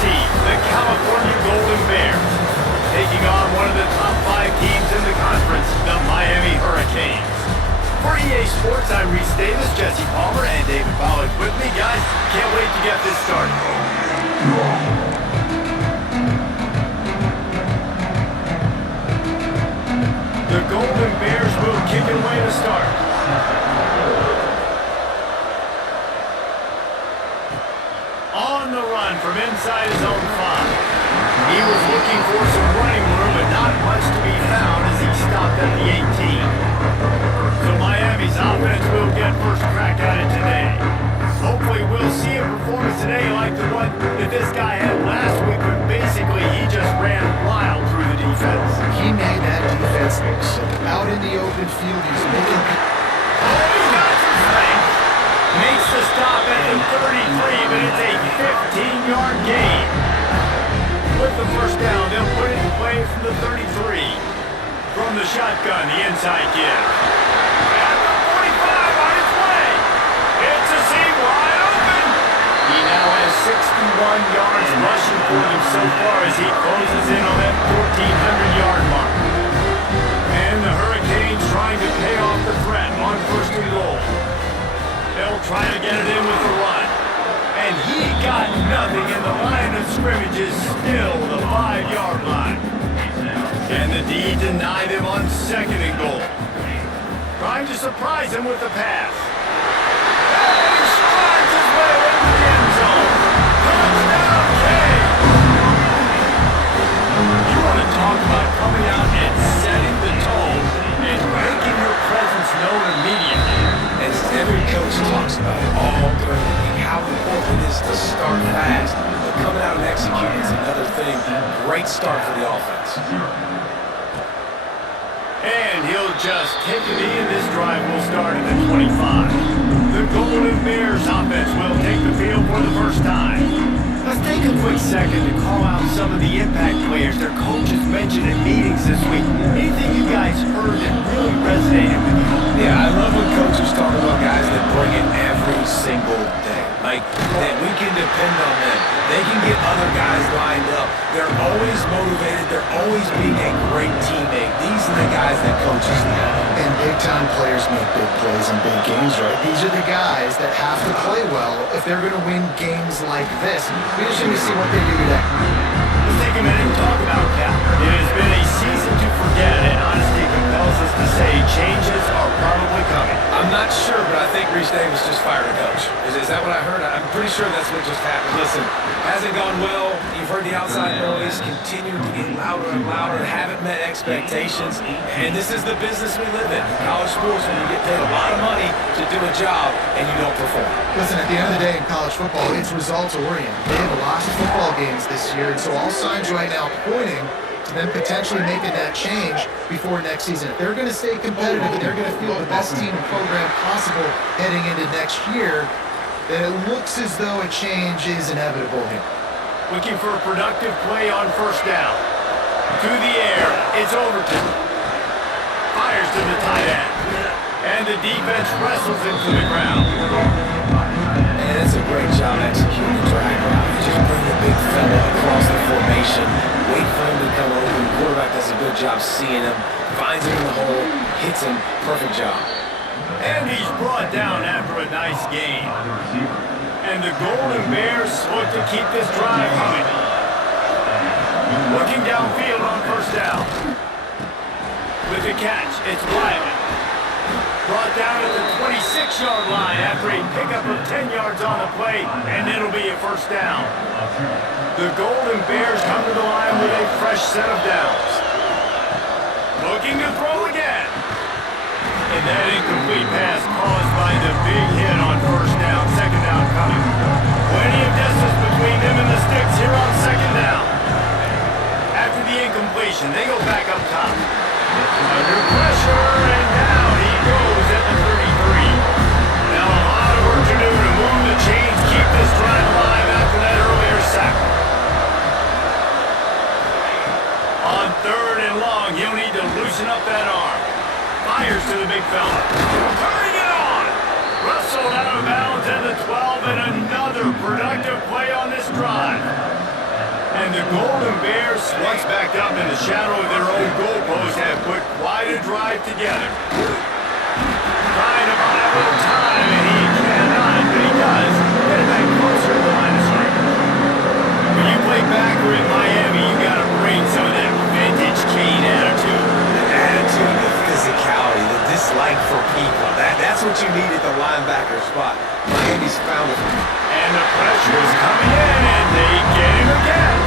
seed, the California Golden Bears, taking on one of the top 5 teams in the conference, the Miami Hurricanes. For EA Sports, I'm Reese Davis, Jesse Palmer, and David Pollack with me. Guys, can't wait to get this started. The Golden Bears will kick it away to start. On the run from inside his own 5. He was looking for some running room, but not much to be found as he stopped at the 18. So Miami's offense will get first crack at it today. Hopefully we'll see a performance today like the one that this guy had last week, but basically he just ran wild through the defense. He made that defense out in the open field. He's making... Oh, he got some strength. Makes the stop at the 33, but it's a 15-yard gain. With the first down, they'll put it in play from the 33. From the shotgun, the inside give. At the 45 on its way. It's a seam wide open. He now has 61 yards rushing for them so far as he closes in on that 1,400-yard mark. And the Hurricanes trying to pay off the threat on first and goal. They'll try to get it in with the run. And he got nothing, and the line of scrimmage is still the 5-yard line. And the D denied him on second and goal. Trying to surprise him with the pass. And he strides his way into the end zone. Touchdown, K! You want to talk about coming out and setting the tone and making your presence known immediately. As every coach talks about it all during the week, how important it is to start fast. But coming out and executing is another thing. Great start for the offense. And he'll just take a knee, and this drive will start at the 25. The Golden Bears offense will take the field for the first time. Let's take a quick second to call out some of the impact players their coaches mentioned in meetings this week. Anything you guys heard that really resonated with you? Yeah, I love when coaches talk about guys that bring it every single day. Like, that we can depend on them. They can get other guys lined up. They're always motivated. They're always being a great teammate. These are the guys that coaches love. And big-time players make big plays in big games, right? These are the guys that have to play well if they're going to win games like this. We just need to see what they do today. Let's take a minute and talk about Cal. It has been a season to forget, and honesty compels us to say changes are probably coming. I'm not sure, but I think Reese Davis just fired a coach. Is that what I heard? I'm pretty sure that's what just happened. Listen, hasn't gone well. You've heard the outside noise continue to get louder and louder, haven't met expectations. And this is the business we live in. College sports, when you get paid a lot of money to do a job and you don't perform. Listen, at the end of the day in college football, it's results-oriented. They have lost football games this year, and so all signs right now pointing to them potentially making that change before next season. If they're going to stay competitive and they're going to field the best team and program possible heading into next year, then it looks as though a change is inevitable here. Looking for a productive play on first down. To the air, it's Overton. Fires to the tight end. And the defense wrestles him to the ground. And that's a great job executing the drag route. You just bring the big fella across the formation, wait for him to come open. The quarterback does a good job seeing him, finds him in the hole, hits him. Perfect job. And he's brought down after a nice gain. And the Golden Bears look to keep this drive coming. Looking downfield on first down. With the catch, it's Wiley. Brought down at the 26-yard line after a pickup of 10 yards on the play, and it'll be a first down. The Golden Bears come to the line with a fresh set of downs. Looking to throw again. And that incomplete pass caused by the big hit on first down, second down coming. Plenty of distance between him and the sticks here on second down. After the incompletion, they go back up top. Under pressure, and down he goes at the 33. Now a lot of work to do to move the chains, keep this drive alive after that earlier sack. On third and long, he'll need to loosen up that arm. Fires to the big fella. Turning it on. Rustled out of bounds at the 12, and another productive play on this drive. And the Golden Bears, once backed up in the shadow of their own goalpost, have put quite a drive together. Trying to buy a little time, and he cannot, but he does. Get it back closer to the line of scrimmage. When you play backer in Miami, you got to bring some of that vintage Kane attitude. The attitude, the physicality, the dislike for people. That's what you need at the linebacker spot. Miami's found it. And the pressure is coming in, and they get him again.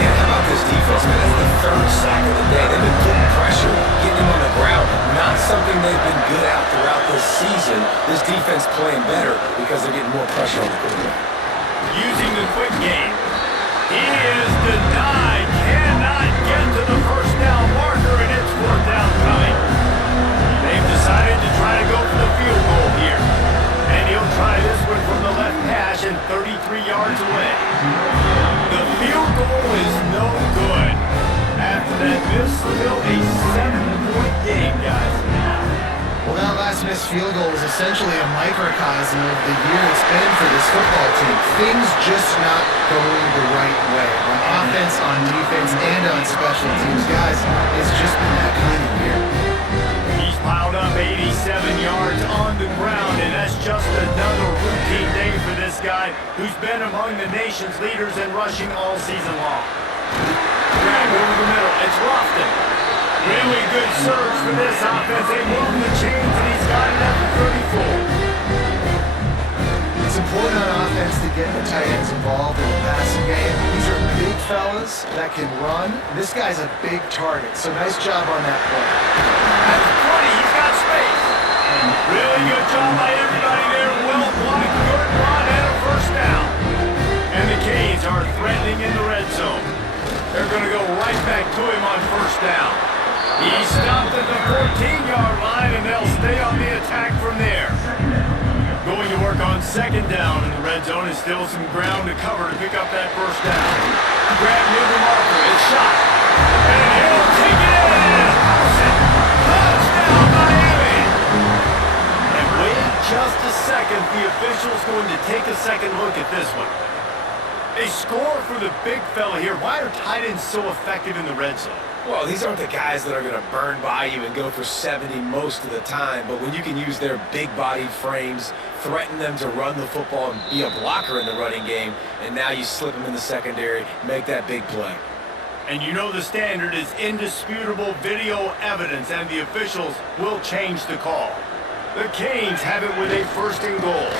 Yeah, how about this defense, man? That's the third sack of the day. They've been putting pressure, getting him on the ground. Not something they've been good at throughout this season. This defense playing better because they're getting more pressure on the quarterback. Using the quick game. He is denied. Cannot get to the first down marker, and it's fourth down coming. They've decided to try to go for the field goal here. And he'll try this one from the left hash and 33 yards away. The field goal is no good. After that miss, still a 7-point game, guys. Well, that last missed field goal is essentially a microcosm of the year it's been for this football team. Things just not going the right way. On offense, on defense, and on special teams. Guys, it's just been that kind of year. He's piled up 87 yards on the ground, and that's just another routine day for this guy who's been among the nation's leaders in rushing all season long. Drag over the middle. It's Lofton. Really good surge for this offense. They move the chains, and he's got it at the 34. It's important on offense to get the tight ends involved in the passing game. These are big fellas that can run. This guy's a big target, so nice job on that play. At the 20, he's got space. Really good job by everybody there. Well blocked, good run, and a first down. And the Canes are threatening in the red zone. They're going to go right back to him on first down. He stopped at the 14-yard line, and they'll stay on the attack from there. Going to work on second down in the red zone is still some ground to cover to pick up that first down. Grab near the marker. It's shot. And he'll take it in and house it. Touchdown, Miami! And wait just a second. The official's going to take a second look at this one. They score for the big fella here. Why are tight ends so effective in the red zone? Well, these aren't the guys that are going to burn by you and go for 70 most of the time, but when you can use their big-bodied frames, threaten them to run the football and be a blocker in the running game, and now you slip them in the secondary, make that big play. And you know the standard is indisputable video evidence, and the officials will change the call. The Canes have it with a first and goal.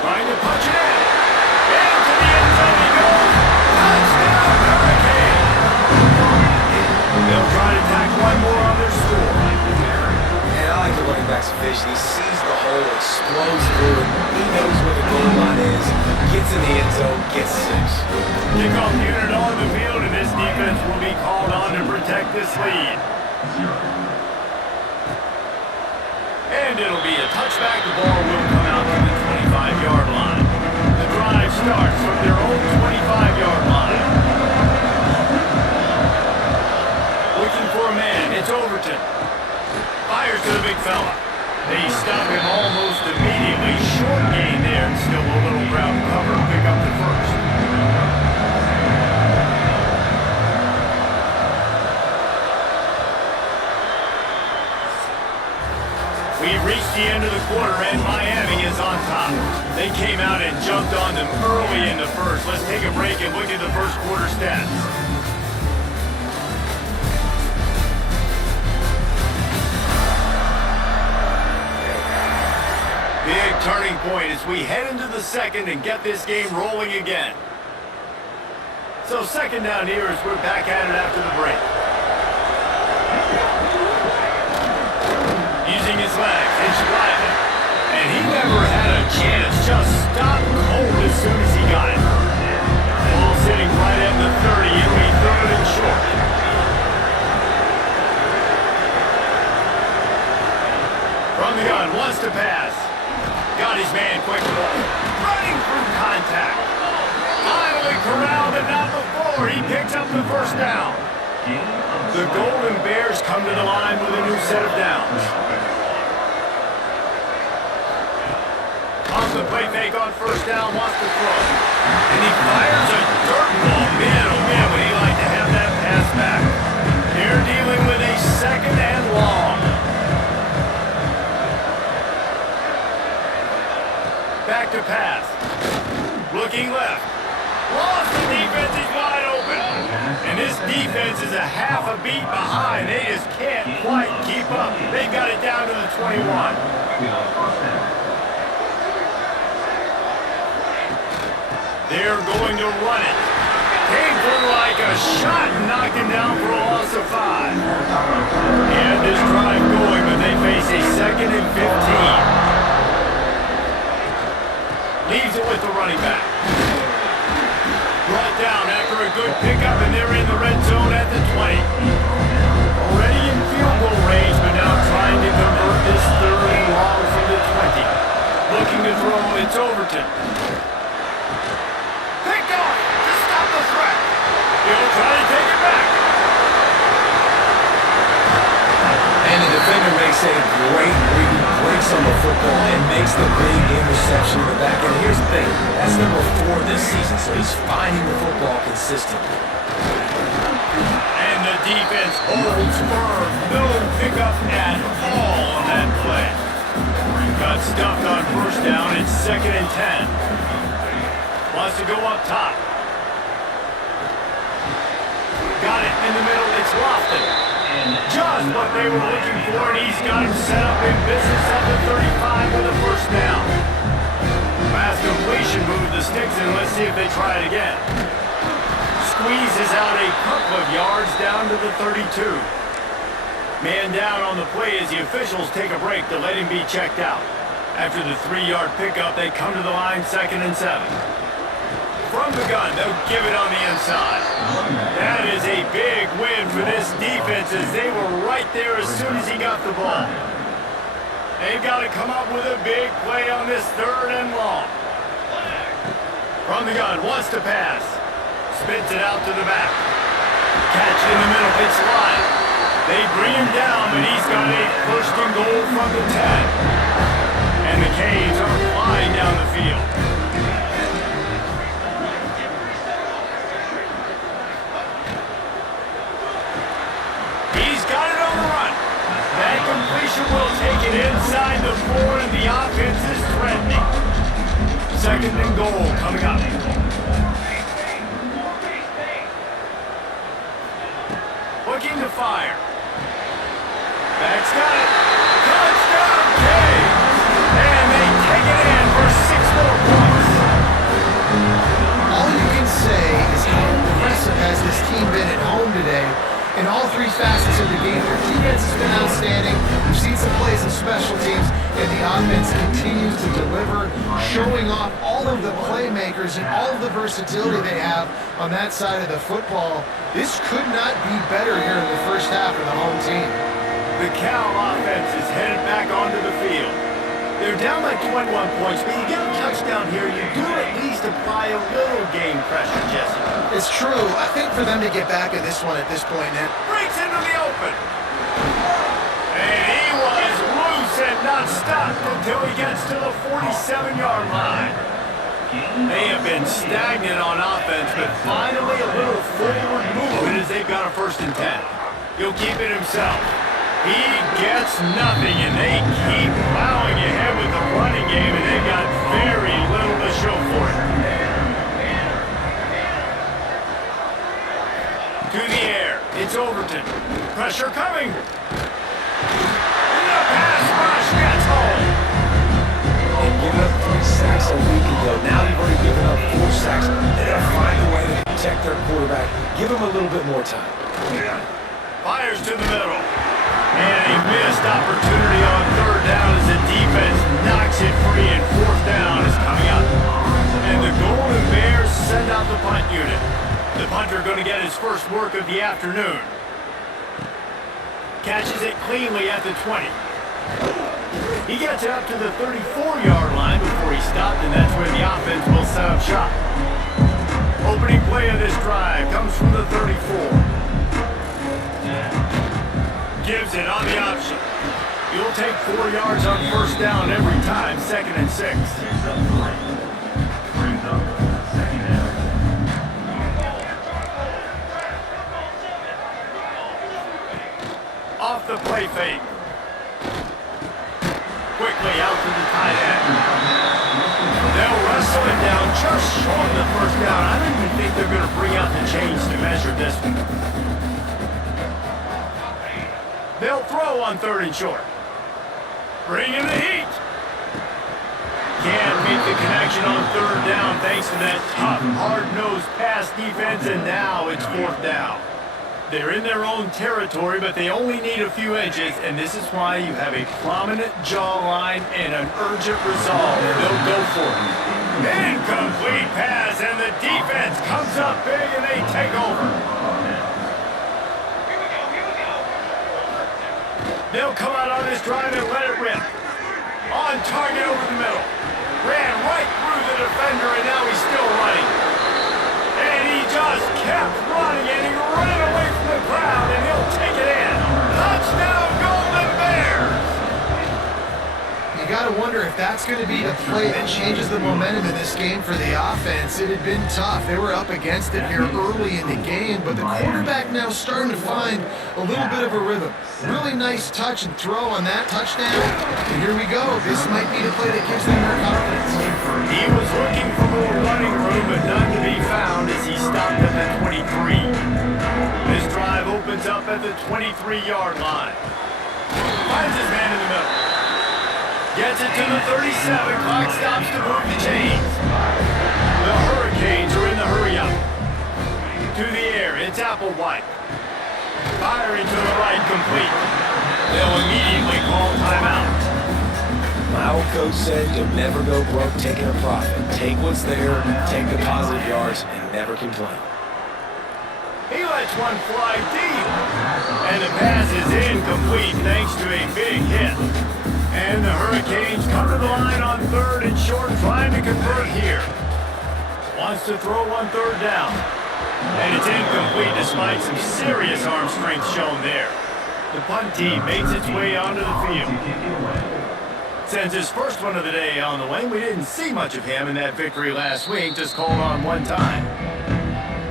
Trying to punch it in. Into the end zone he goes. Touchdown, Hurricane! They'll try to tack one more on their score. And I like the running back's vision. He sees the hole, explodes through it. He knows where the goal line is, gets in the end zone, gets 6. Kickoff unit on the field, and this defense will be called on to protect this lead. And it'll be a touchback. The ball will come out to the 25-yard line. The drive starts from their own 25-yard line. Looking for a man. It's Overton. Fires to the big fella. They stop him almost immediately. Short gain there, and still a little ground cover to pick up the first. We've reached the end of the quarter, and Miami is on top. They came out and jumped on them early in the first. Let's take a break and look at the first quarter stats. Big turning point as we head into the second and get this game rolling again. So second down here as we're back at it after the break. Using his legs, it's driving. And he never had a chance, just stopped cold as soon as he got it. Ball sitting right at the 30, and we throw it in short. From the gun, wants to pass. Got his man quick. Running through contact. Finally corralled, but not before. He picks up the first down. The Golden Bears come to the line with a new set of downs. Off the play fake on first down, wants to throw. And he fires a dirt ball back to pass. Looking left. Lost the defense is wide open. And this defense is a half a beat behind. They just can't quite keep up. They've got it down to the 21. They're going to run it. Came through like a shot and knocked him down for a loss of 5. And this drive going, but they face a 2nd and 15. Leaves it with the running back. Brought down after a good pickup, and they're in the red zone at the 20. Already in field goal range, but now trying to convert this 3rd and long from the 20. Looking to throw, it's Overton. Picked off to stop the threat. He'll try to take it back. And the defender makes a great read, breaks on the football, and makes the big interception in the back. And here's the thing, that's number 4 this season, so he's finding the football consistently. And the defense holds firm. No pickup at all on that play. Got stuffed on 1st down. It's 2nd and 10. Wants to go up top. Got it in the middle. It's Lofton. Just what they were looking for, and he's got him set up in business at the 35 with a 1st down. Fast completion, move the sticks, and let's see if they try it again. Squeezes out a couple of yards down to the 32. Man down on the play as the officials take a break to let him be checked out. After the 3-yard pickup, they come to the line 2nd and 7. From the gun, they'll give it on the inside. That is a big win for this defense as they were right there as soon as he got the ball. They've got to come up with a big play on this 3rd and long. From the gun, wants to pass. Spits it out to the back. Catch in the middle, it's live. They bring him down, but he's got a 1st and goal from the 10. And the Canes are flying down the field. He's got it on the run. That completion will take it inside the 4, and the offense is threatening. 2nd and goal coming up. Looking to fire. Back's got it. Touchdown, Canes! And they take it in for 6 more points. All you can say is how impressive has this team been at home today. In all 3 facets of the game, their defense has been outstanding. We've seen some plays of special teams, and the offense continues to deliver, showing off all of the playmakers and all of the versatility they have on that side of the football. This could not be better here in the 1st half of the home team. The Cal offense is headed back onto the field. They're down by 21 points, but you get a touchdown here, you do at least apply a little game pressure, Jesse. It's true. I think for them to get back at this one at this point, Nick. Breaks into the open. And he was loose and not stopped until he gets to the 47-yard line. They have been stagnant on offense, but finally a little forward movement as they've got a 1st and 10. He'll keep it himself. He gets nothing, and they keep plowing ahead with the running game, and they've got very little to show for it. To the air, it's Overton. Pressure coming. The pass rush gets home. And giving up 3 sacks a week ago. Now they've already given up 4 sacks. They're going to find a way to protect their quarterback. Give him a little bit more time. Fires to the middle. And a missed opportunity on 3rd down as the defense knocks it free, and 4th down is coming up. And the Golden Bears send out the punt unit. The punter going to get his first work of the afternoon. Catches it cleanly at the 20. He gets it up to the 34-yard line before he stopped, and that's where the offense will set up shop. Opening play of this drive comes from the 34. Gives it on the option. You'll take 4 yards on 1st down every time, 2nd and 6. Off the play fake. Quickly out to the tight end. they're going to bring out the chains to measure this one. They'll throw on 3rd and short. Bring in the heat. Can't make the connection on 3rd down thanks to that tough, hard-nosed pass defense, and now it's 4th down. They're in their own territory, but they only need a few inches, and this is why you have a prominent jawline and an urgent resolve. They'll go for it. Incomplete pass, and the defense comes up big, and they take over. They'll come out on this drive and let it rip. On target over the middle. Ran right through the defender, and now he's still running. And he just kept running, and he ran away from the crowd, and he'll take it in. Touchdown, Golden Bears! You got to wonder if that's going to be the play that changes the momentum in this game for the offense. It had been tough. They were up against it here early in the game, but the quarterback now starting to find a little bit of a rhythm. Really nice touch and throw on that touchdown. And here we go. This might be the play that gives them their confidence. He was looking for more running room, but none to be found as he stopped at the 23. This drive opens up at the 23-yard line. Finds his man in the middle. Gets it to the 37. Clock stops to move the chains. The Hurricanes are in the hurry-up. To the air, it's Applewhite. Firing to the right, complete. They'll immediately call timeout. My old coach said you'll never go broke taking a profit. Take what's there, take the positive yards, and never complain. He lets one fly deep. And the pass is incomplete thanks to a big hit. And the Hurricanes come to the line on 3rd and short, trying to convert here. Wants to throw on 3rd down. And it's incomplete despite some serious arm strength shown there. The punt team makes its way onto the field. Sends his first one of the day on the wing. We didn't see much of him in that victory last week, just called on one time.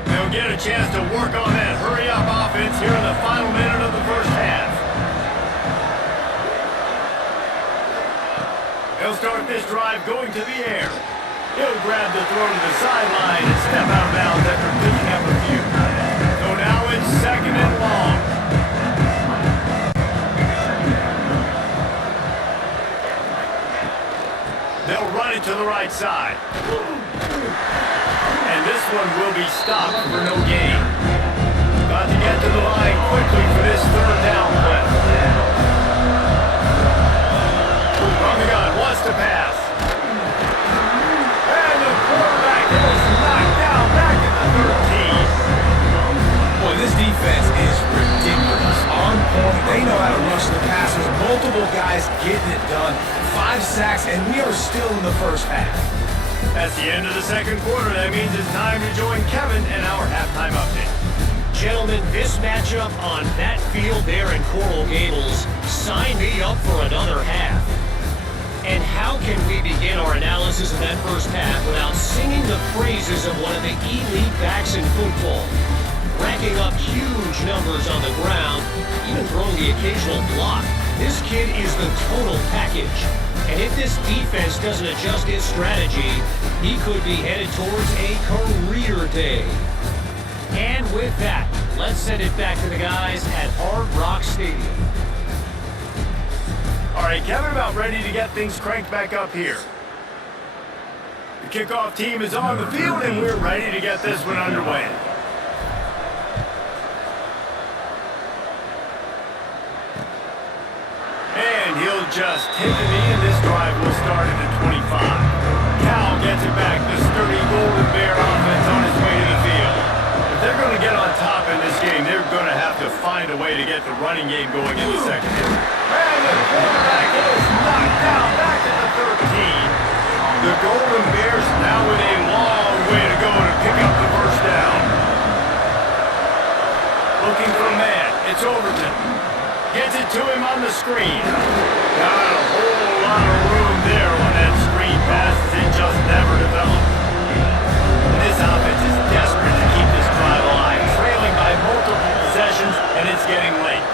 They'll get a chance to work on that hurry-up offense here in the final minute of the first half. They'll start this drive going to the air. He'll grab the throw to the sideline and step out of bounds after picking up a few. So now it's 2nd and long. They'll run it to the right side. And this one will be stopped for no gain. Got to get to the line quickly for this 3rd down play. From the gun, wants to pass. And the quarterback is knocked down back at the 13. Boy, this defense is ridiculous. On point, they know how to rush the passers. Multiple guys getting it done. 5 sacks, and we are still in the first half. That's the end of the 2nd quarter. That means it's time to join Kevin and our halftime update. Gentlemen, this matchup on that field there in Coral Gables, sign me up for another half. And how can we begin our analysis of that first half without singing the praises of one of the elite backs in football? Racking up huge numbers on the ground, even throwing the occasional block. This kid is the total package. And if this defense doesn't adjust its strategy, he could be headed towards a career day. And with that, let's send it back to the guys at Hard Rock Stadium. All right, Kevin, about ready to get things cranked back up here. The kickoff team is on the field, and we're ready to get this one underway. And he'll just take the knee, and this drive will start at the 25. Cal gets it back. The sturdy Golden Bear offense on its way to the field. If they're going to get on top in this game, they're going to have to find a way to get the running game going in the second half. And the quarterback is knocked down back at the 13. The Golden Bears now with a long way to go to pick up the first down. Looking for man. It's Overton. Gets it to him on the screen. Got a whole lot of room there on that screen pass as it just never developed. And this offense is desperate to keep this drive alive, trailing by multiple possessions, and it's getting late.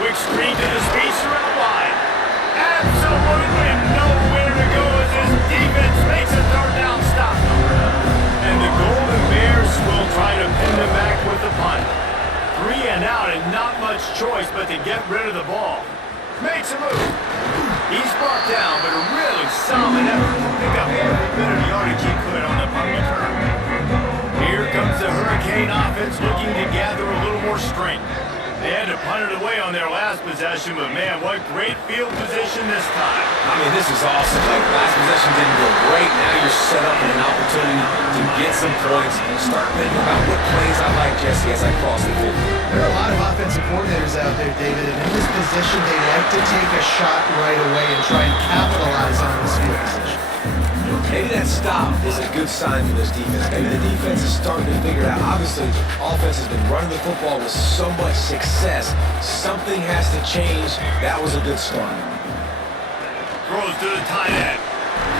Quick screen to the speedster out wide. Absolutely nowhere to go as this defense makes a 3rd down stop. And the Golden Bears choice but to get rid of the ball. Makes a move. He's brought down, but a really solid effort to pick up every bit of yardage he could on the punt return. Here comes the Hurricane offense looking to gather a little more strength. They had to punt it away on their last possession, but man, what great field position this time. I mean, this is awesome. Like, last possession didn't go great. Now you're set up with an opportunity to get some points and start thinking about what plays I like, Jesse, as I cross the field. There are a lot of offensive coordinators out there, David, and in this position, they like to take a shot right away and try and capitalize on this field position. Maybe that stop is a good sign for this defense. Maybe the defense is starting to figure it out. Obviously, offense has been running the football with so much success. Something has to change. That was a good start. Throws to the tight end.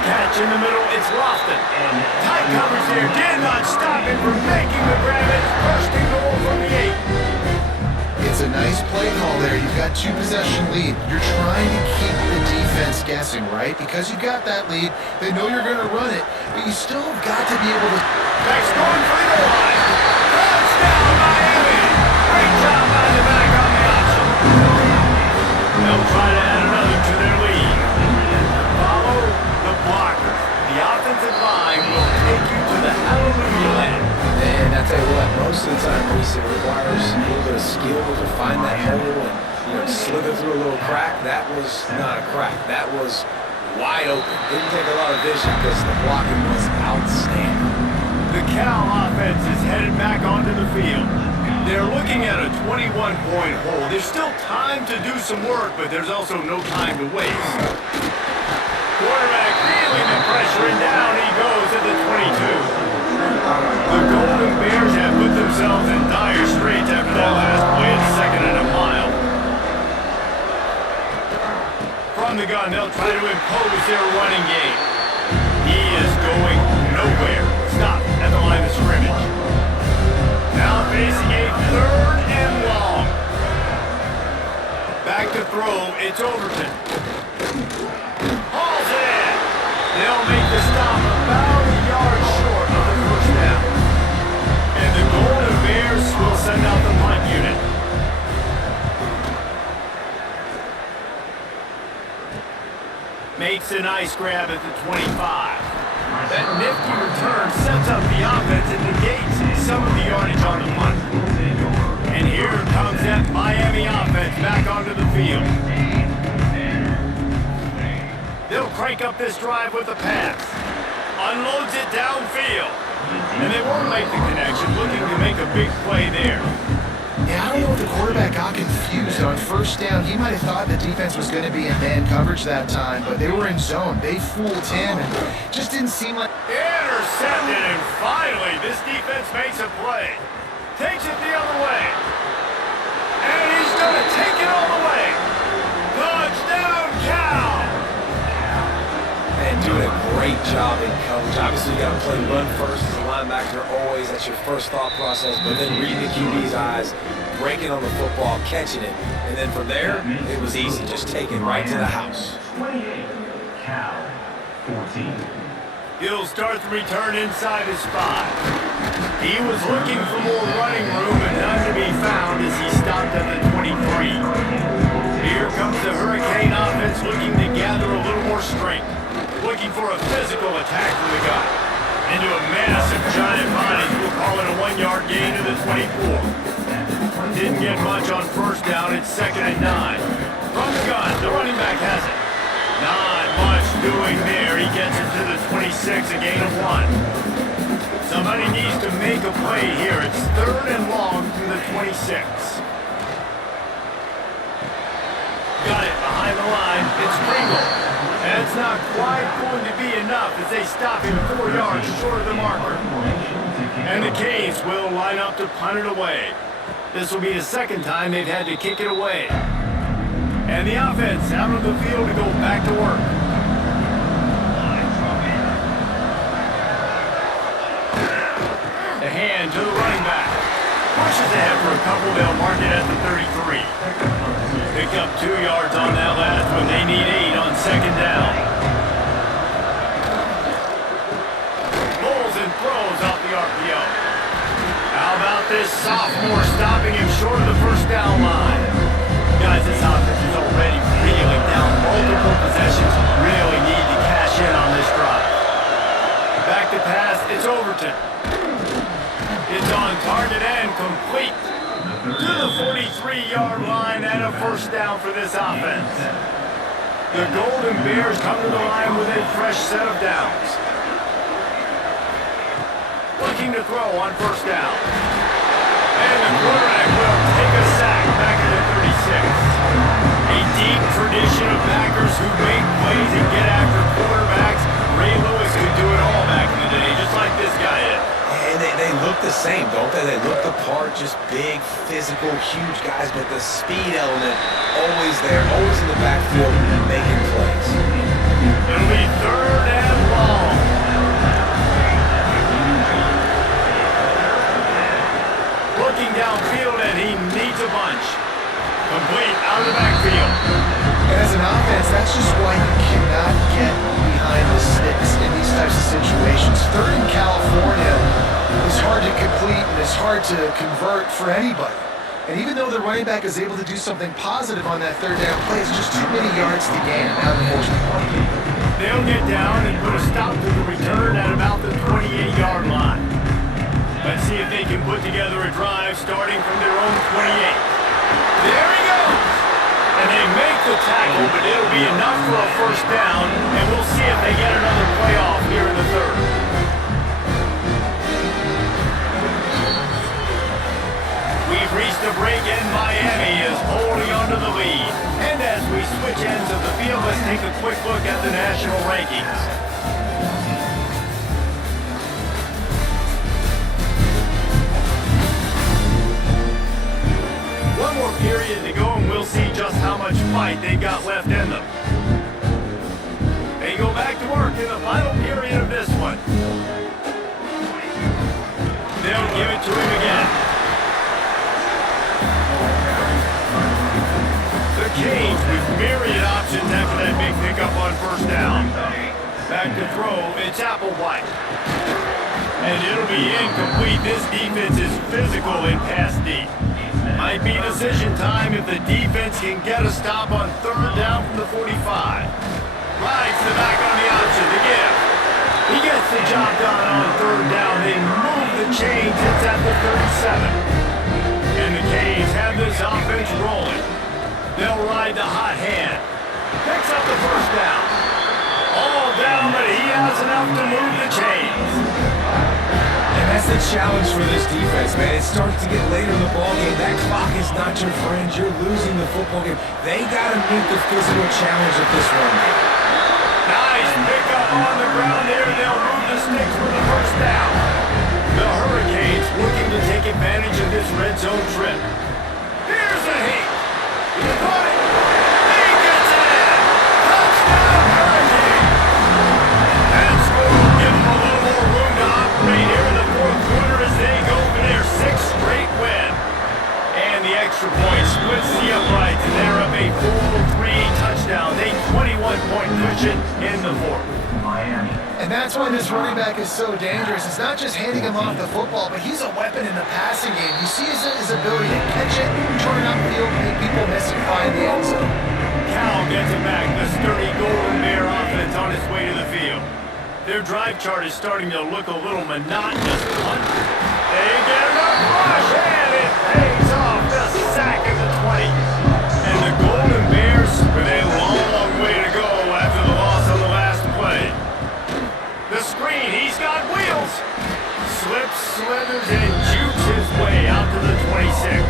Catch in the middle, it's Lofton. And tight coverage there, cannot stop him from making the grab. It's first and goal from the 8. It's a nice play call there. You've got 2-possession lead. You're trying to keep the defense guessing, right? Because you got that lead, they know you're going to run it, but you still have got to be able to... Next going for the goal line. Touchdown, Miami. Great job by the back on the option. They'll try to add another to their lead. Follow the blockers. The offensive line will take you to the hallelujah land. And I tell you what, most of the time, Reese, it requires a little bit of skill to find that hole and slither through a little crack. That was not a crack. That was wide open. Didn't take a lot of vision because the blocking was outstanding. The Cal offense is headed back onto the field. They're looking at a 21-point hole. There's still time to do some work, but there's also no time to waste. Quarterback feeling the pressure, and down he goes at the 22. The Golden Bears have put themselves in dire straits after that last play at 2nd and a mile. From the gun, they'll try to impose their running game. He is going nowhere. Stop at the line of scrimmage. Now facing a 3rd and long. Back to throw, it's Overton. Hauls it in. They'll make the stop about a yard short of the first down. And the Golden Bears will send out the punt unit. Makes a nice grab at the 25. That nifty return sets up the offense and negates some of the yardage on the punt. And here comes that Miami offense back onto the field. They'll crank up this drive with a pass. Unloads it downfield. And they won't make the connection, looking to make a big play there. Yeah, I don't know if the quarterback got confused on first down. He might have thought the defense was going to be in man coverage that time, but they were in zone. They fooled him and just didn't seem like... Intercepted, and finally this defense makes a play. Takes it the other way. And he's going to take it all the way. Touchdown, Cal! And doing a great job in coverage. Obviously, you got to play run first as a linebacker always. That's your first thought process. But then reading the QB's eyes, breaking on the football, catching it. And then from there, it was easy. Just take it right to the house. 28, Cal, 14. He'll start the return inside his spot. He was looking for more running room, and none to be found as he stopped at the 23. Here comes the Hurricane offense looking to gather a little more strength. Looking for a physical attack from the guy. Into a massive giant body. We'll call it a 1-yard gain to the 24. Didn't get much on first down. It's 2nd and 9. From the gun, the running back has it. Not much doing there. He gets it to the 26, a gain of 1. Somebody needs to make a play here. It's 3rd and long to the 26. Got it behind the line. It's Pringle. That's not quite going to be enough as they stop him 4 yards short of the marker. And the Canes will line up to punt it away. This will be the 2nd time they've had to kick it away. And the offense out on the field to go back to work. The hand to the running back. Pushes ahead for a couple. They'll mark it at the 33. Picked up 2 yards on that last one. They need 8 on 2nd down. Pulls and throws off the RPO. How about this sophomore stopping him short of the first down line? complete to the 43-yard line and a first down for this offense. The Golden Bears come to the line with a fresh set of downs. Looking to throw on first down. And the quarterback will take a sack back at the 36. A deep tradition of backers who make plays and get after quarterbacks. Ray Lewis could do it all back in the day, just like this guy is. And they look the same, don't they? They look the part, just big, physical, huge guys, but the speed element always there, always in the backfield, making plays. It'll be third and long. Looking downfield, and he needs a bunch. Complete out of the backfield. And as an offense, that's just why you cannot get behind the sticks in these types of situations. Third in California is hard to complete and it's hard to convert for anybody. And even though the running back is able to do something positive on that third down play, it's just too many yards to gain, unfortunately. They'll get down and put a stop to the return at about the 28-yard line. Let's see if they can put together a drive starting from their own 28. There he goes! And they make the tackle, but it'll be enough for a first down, and we'll see if they get another play off here in the third. We've reached a break, and Miami is holding on to the lead. And as we switch ends of the field, let's take a quick look at the national rankings. One more period to go, and we'll see just how much fight they've got left in them. They go back to work in the final period of this one. They'll give it to him again. The Canes with myriad options after that big pickup on first down. Back to throw, it's Applewhite. And it'll be incomplete. This defense is physical in pass deep. Might be decision time if the defense can get a stop on third down from the 45. Rides the back on the option to give. He gets the job done on third down. They move the chains. It's at the 37. And the Canes have this offense rolling. They'll ride the hot hand. Picks up the first down. All down, but he has enough to move the chains. And that's the challenge for this defense, man. It starts to get later in the ballgame. That clock is not your friend. You're losing the football game. They got to meet the physical challenge of this run game. Nice pickup on the ground there. They'll move the sticks for the first down. The Hurricanes looking to take advantage of this red zone trip. Here's a hit. He caught it. He gets it in. Touchdown, Hurricanes. And score will give them a little more room to operate here in the fourth quarter as they go for their sixth straight win. And the extra point splits the uprights, and they're up a full 3 touchdowns, a 21-point cushion in the fourth. Miami. And that's why this running back is so dangerous. It's not just handing him off the football, but he's a weapon in the passing game. You see his ability to catch it, turn it upfield, make people miss and find the end zone. Cal gets it back. The sturdy Golden Bear offense on its way to the field. Their drive chart is starting to look a little monotonous. They get enough rush, and it pays off. The sack at the 20. And the Golden Bears with a long way to go after the loss on the last play. The screen, he's got wheels. Slips, slithers, and jukes his way out to the 26.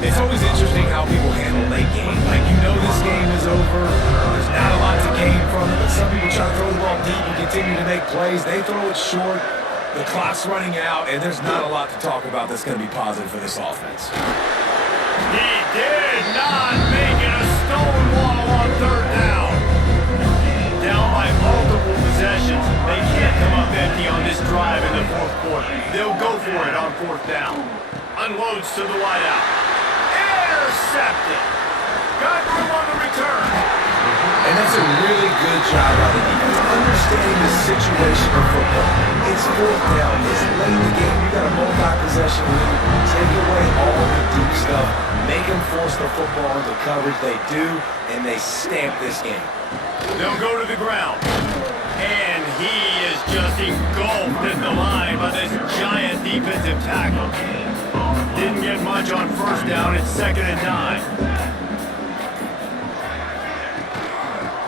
It's always interesting how people handle late game. Like, you know this game is over. There's not a lot to gain from it, but some people try to throw the ball deep and continue to make plays. They throw it short. The clock's running out, and there's not a lot to talk about that's going to be positive for this offense. He did not make it a stone wall on third down. Down by multiple possessions. They can't come up empty on this drive in the fourth quarter. They'll go for it on fourth down. Unloads to the wideout. Intercepted. Got room on the return. And that's a really good job by the defense, understanding the situation of football. It's fourth down. It's late in the game. You got a multi-possession lead. Take away all the deep stuff. Make them force the football into coverage. They do, and they stamp this game. They'll go to the ground. And he is just engulfed at the line by this giant defense. defensive tackle. Didn't get much on first down. It's 2nd and 9.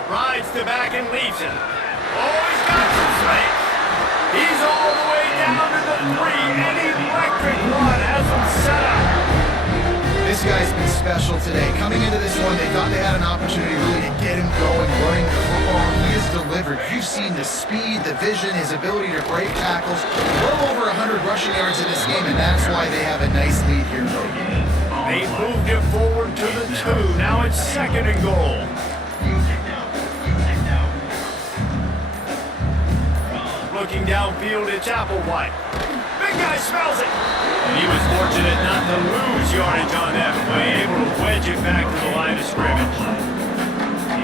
Rides to back and leaves it. Oh, he's got some space. He's all the way down to the 3. An electric run has him set up. This guy's been special today. Coming into this one, they thought they had an opportunity really to get him going, running the football. He has delivered. You've seen the speed, the vision, his ability to break tackles. Well over 100 rushing yards in this game, and that's why they have a nice lead here. They moved it forward to the 2. Now it's 2nd and goal. Looking downfield, it's Applewhite. Big guy smells it. And he was fortunate not to lose yardage on that play, able to wedge it back to the line of scrimmage.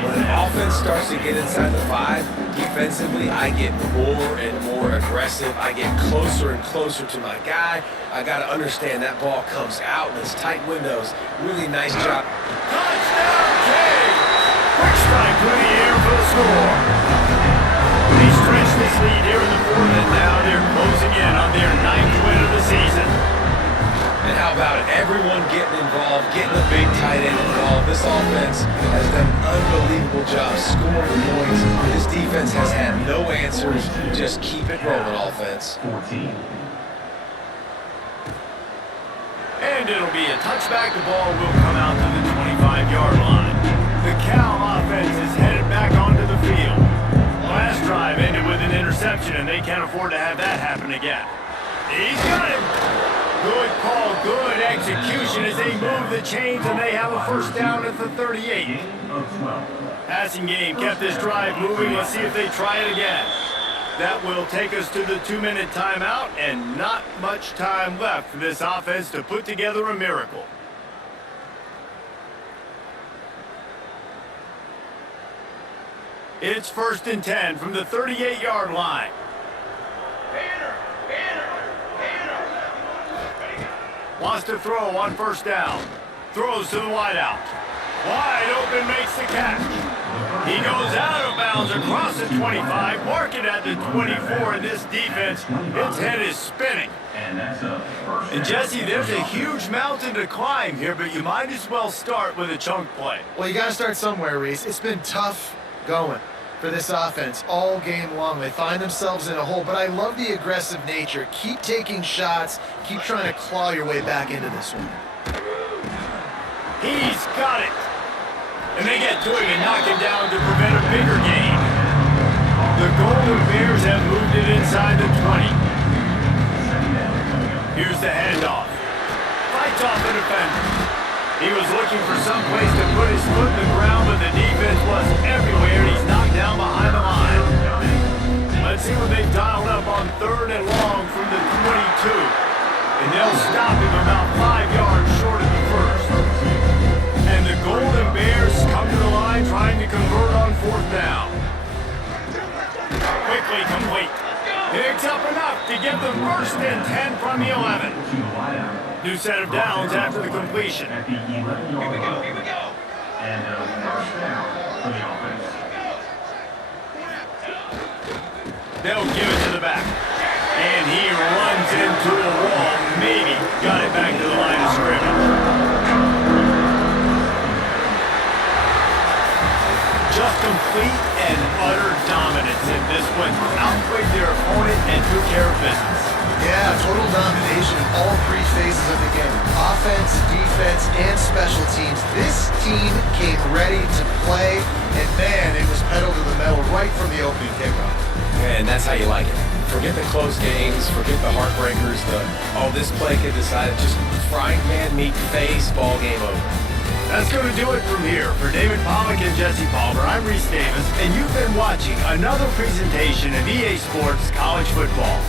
When an offense starts to get inside the 5, defensively, I get more and more aggressive. I get closer and closer to my guy. I got to understand that ball comes out in its tight windows. Really nice job. Touchdown, King! Quick strike through the air for the score. They stretch this lead here in the 4th, and now they're closing in on their 9th win of the season. And how about it? Everyone getting involved, getting the big tight end involved. This offense has done an unbelievable job scoring points. This defense has had no answers. Just keep it rolling, offense. 14. And it'll be a touchback. The ball will come out to the 25-yard line. The Cal offense is headed back onto the field. Last drive ended with an interception, and they can't afford to have that happen again. He's got him. Good call, good execution as they move the chains, and they have a first down at the 38. Gain of 12. Passing game kept this drive moving. Let's see if they try it again. That will take us to the 2-minute timeout, and not much time left for this offense to put together a miracle. It's 1st and 10 from the 38-yard line. Wants to throw on first down. Throws to the wideout. Wide open, makes the catch. He goes out of bounds across the 25, marking at the 24, and this defense, its head is spinning. And that's a first. And Jesse, there's a huge mountain to climb here, but you might as well start with a chunk play. Well, you got to start somewhere, Reese. It's been tough going for this offense all game long. They find themselves in a hole, but I love the aggressive nature. Keep taking shots. Keep trying to claw your way back into this one. He's got it. And they get to him and knock him down to prevent a bigger gain. The Golden Bears have moved it inside the 20. Here's the handoff. Fights off the defender. He was looking for some place to put his foot in the ground, but the defense was everywhere, and he's knocked down behind the line. Let's see what they've dialed up on 3rd and long from the 22. And they'll stop him about 5 yards short of the first. And the Golden Bears come to the line trying to convert on 4th down. Quickly complete. Picks up enough to get them 1st and 10 from the 11. New set of downs after the completion. At the 11-yard line. Here we go. And first down for the offense. They'll give it to the back. And he runs into a wall. Maybe got it back to the line of scrimmage. Just complete and utter dominance in this one. Outplayed their opponent and took care of business. Yeah, total domination in all 3 phases of the game. Offense, defense, and special teams. This team came ready to play, and man, it was pedal to the metal right from the opening kickoff. And that's how you like it. Forget the close games, forget the heartbreakers, this play could decide it. Just frying pan, meat, face, ball game over. That's going to do it from here. For David Pollack and Jesse Palmer, I'm Reese Davis, and you've been watching another presentation of EA Sports College Football.